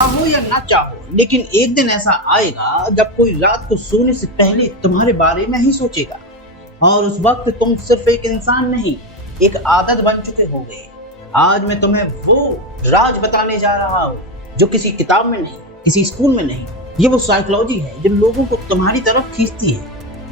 चाहो या ना चाहो, लेकिन एक दिन ऐसा आएगा जब कोई रात को सोने से पहले तुम्हारे बारे में ही सोचेगा। और उस वक्त तुम सिर्फ एक इंसान नहीं, एक आदत बन चुके होगे। आज मैं तुम्हें वो राज बताने जा रहा हूँ जो किसी किताब में नहीं, किसी स्कूल में नहीं। ये वो साइकोलॉजी है जो लोगों को तुम्हारी तरफ खींचती है,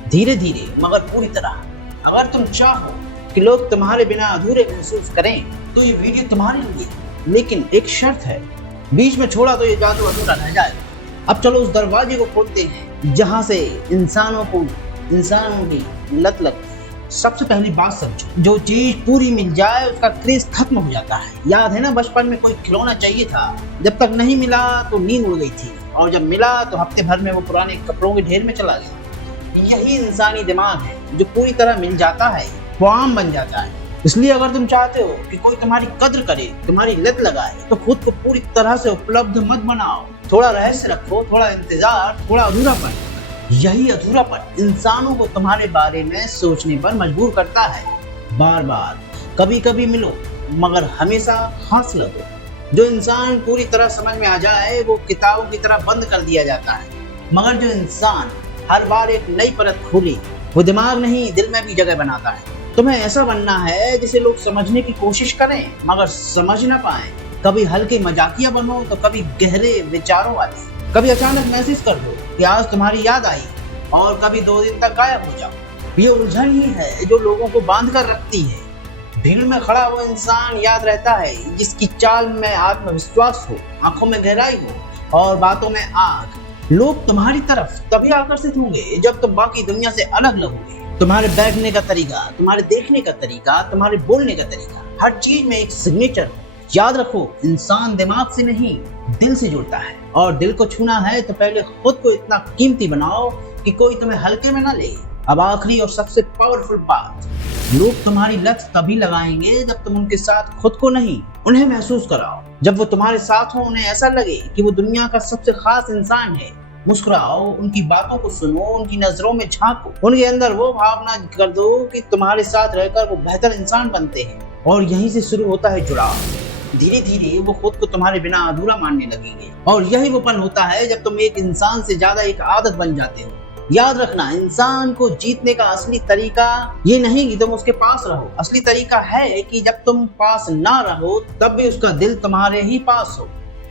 धीरे धीरे मगर पूरी तरह। अगर तुम चाहो कि लोग तुम्हारे बिना अधूरे महसूस करें तो ये वीडियो तुम्हारे लिए, लेकिन एक शर्त है, बीच में छोड़ा तो ये जादू अधूरा रह जाएगा। अब चलो उस दरवाजे को खोलते हैं जहां से इंसानों की लत लगती है। सबसे पहली बात समझो, जो चीज पूरी मिल जाए उसका क्रेज खत्म हो जाता है। याद है ना, बचपन में कोई खिलौना चाहिए था, जब तक नहीं मिला तो नींद उड़ गई थी, और जब मिला तो हफ्ते भर में वो पुराने कपड़ों के ढेर में चला गया। यही इंसानी दिमाग है, जो पूरी तरह मिल जाता है वो आम बन जाता है। इसलिए अगर तुम चाहते हो कि कोई तुम्हारी कद्र करे, तुम्हारी लत लगाए, तो खुद को पूरी तरह से उपलब्ध मत बनाओ। थोड़ा रहस्य रखो, थोड़ा इंतजार, थोड़ा अधूरापन। यही अधूरापन इंसानों को तुम्हारे बारे में सोचने पर मजबूर करता है। बार बार, कभी कभी मिलो मगर हमेशा हंस लगो। जो इंसान पूरी तरह समझ में आ जाए वो किताबों की तरह बंद कर दिया जाता है, मगर जो इंसान हर बार एक नई परत खोले वो दिमाग नहीं दिल में भी जगह बनाता है। तुम्हें ऐसा बनना है जिसे लोग समझने की कोशिश करें मगर समझ ना पाए। कभी हल्के मजाकिया बनो तो कभी गहरे विचारों वाले। कभी अचानक मैसेज कर दो कि आज तुम्हारी याद आई, और कभी 2 दिन तक गायब हो जाओ। ये उलझन ही है जो लोगों को बांध कर रखती है। भीड़ में खड़ा वो इंसान याद रहता है जिसकी चाल में आत्मविश्वास हो, आंखों में गहराई हो और बातों में आग। लोग तुम्हारी तरफ तभी आकर्षित होंगे जब तुम बाकी दुनिया से अलग लगोगे। तुम्हारे बैठने का तरीका, तुम्हारे देखने का तरीका, तुम्हारे बोलने का तरीका, हर चीज में एक सिग्नेचर हो। याद रखो, इंसान दिमाग से नहीं दिल से जुड़ता है, और दिल को छूना है तो पहले खुद को इतना कीमती बनाओ कि कोई तुम्हें हल्के में ना ले। अब आखिरी और सबसे पावरफुल बात, लोग तुम्हारी लत तभी लगाएंगे जब तुम उनके साथ खुद को नहीं, उन्हें महसूस कराओ। जब वो तुम्हारे साथ हो, उन्हें ऐसा लगे कि वो दुनिया का सबसे खास इंसान है। मुस्कुराओ, उनकी बातों को सुनो, उनकी नजरों में झांको, उनके अंदर वो भावना कर दो कि तुम्हारे साथ रहकर वो बेहतर इंसान बनते हैं। और यहीं से शुरू होता है जुड़ाव। धीरे धीरे वो खुद को तुम्हारे बिना अधूरा मानने लगेंगे, और यही वो पल होता है जब तुम एक इंसान से ज्यादा एक आदत बन जाते हो। याद रखना, इंसान को जीतने का असली तरीका ये नहीं कि तुम उसके पास रहो, असली तरीका है कि जब तुम पास ना रहो तब भी उसका दिल तुम्हारे ही पास हो।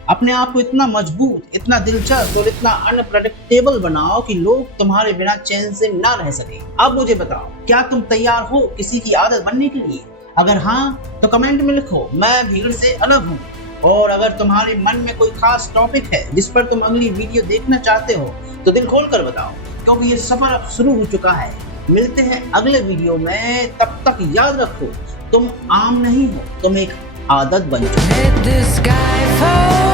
अपने आप को इतना मजबूत, इतना दिलचस्प और इतना अनप्रेडिक्टेबल बनाओ कि लोग तुम्हारे बिना चैन से ना रह सके। अब मुझे बताओ, क्या तुम तैयार हो किसी की आदत बनने के लिए? अगर हाँ तो कमेंट में लिखो, मैं भीड़ से अलग हूँ। और अगर तुम्हारे मन में कोई खास टॉपिक है जिस पर तुम अगली वीडियो देखना चाहते हो तो दिल खोल कर बताओ, क्योंकि ये सफर अब शुरू हो चुका है। मिलते हैं अगले वीडियो में, तब तक याद रखो, तुम आम नहीं हो, तुम एक आदत बन चुके हो।